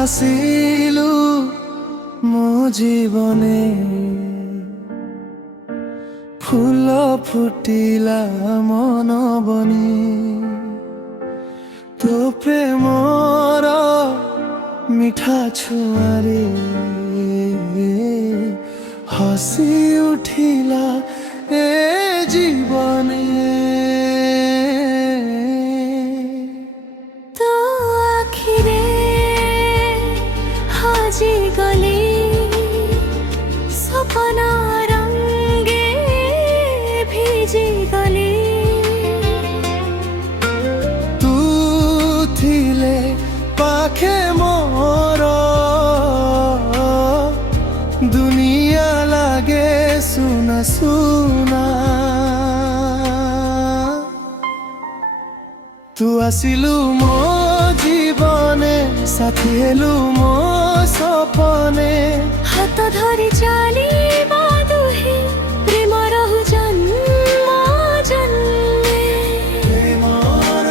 ଆସିଲୁ ମୋ ଜୀବନେ ফুল ফুটিলা মন বনি তো প্রেমর মিঠা ছুঁয়ারে হসি উঠিলা এ জীবনে তো আখিরে হাজি গলি সপনা রঙ্গে ভিজি গলি তু থিলে পাখে মোর দুনিয়া লাগে সুনা সুনা তু আসিলু মো জীবনে সাথী হেলু মো সপনে হাত ধরি চালিবা দুহে প্রেম রহু জন্ম জন্মে প্রেমর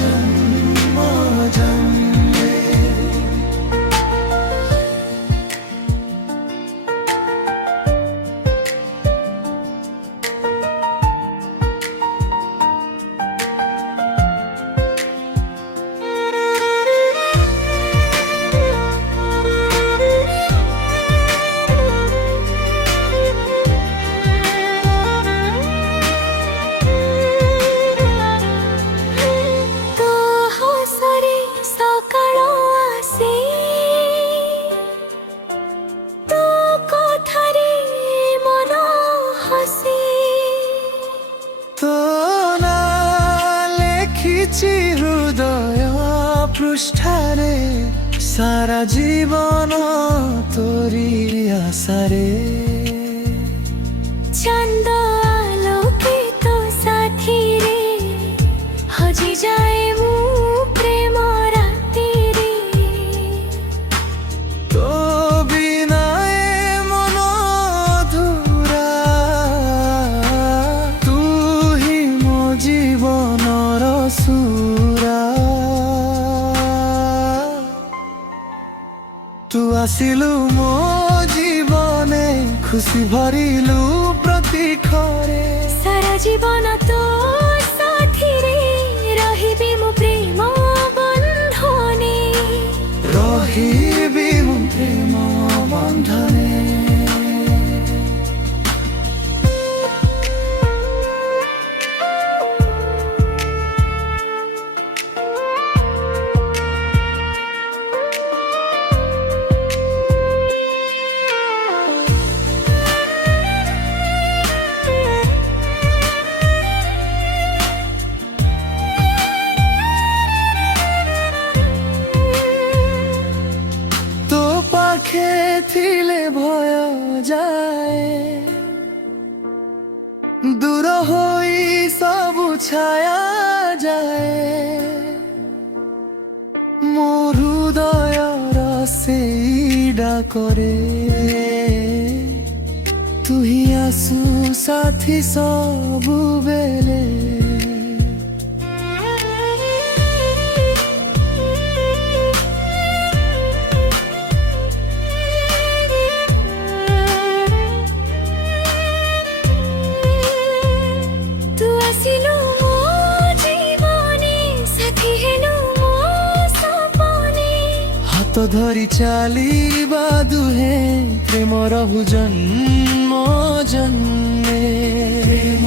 জন্ম জন্মে তো হসরে সকাল আসে তো কথারে মন হসে তো না লেখিছি হৃদয় পৃষ্ঠারে সারা জীবন তোরি আশারে চাঁদ আলোকিত সাথীরে হজি যায় মু প্রেম রাতিরে তো বিনায় মন অধুরা তু হি মো জীবনর সুরা তু আসিলু মো জীবনে খুশি ভরিলু প্রতি খরে সারা জীবন তো সাথীরে রহিবি মু প্রেম বন্ধনে রহিবি মো প্রেম বন্ধনে তো পাখে থিলে ভয় যায় দূর হই সবু ছায়া যায় মো হৃদয়র সেই ডাকরে তুই আসু সাথী ସବୁବେଳେ তু আসিলু মো জীবনে সাথী হেলু মো সপনে হাত ধরি চালিবা দুহে প্রেম রহু জন্ম জন্মে প্রেম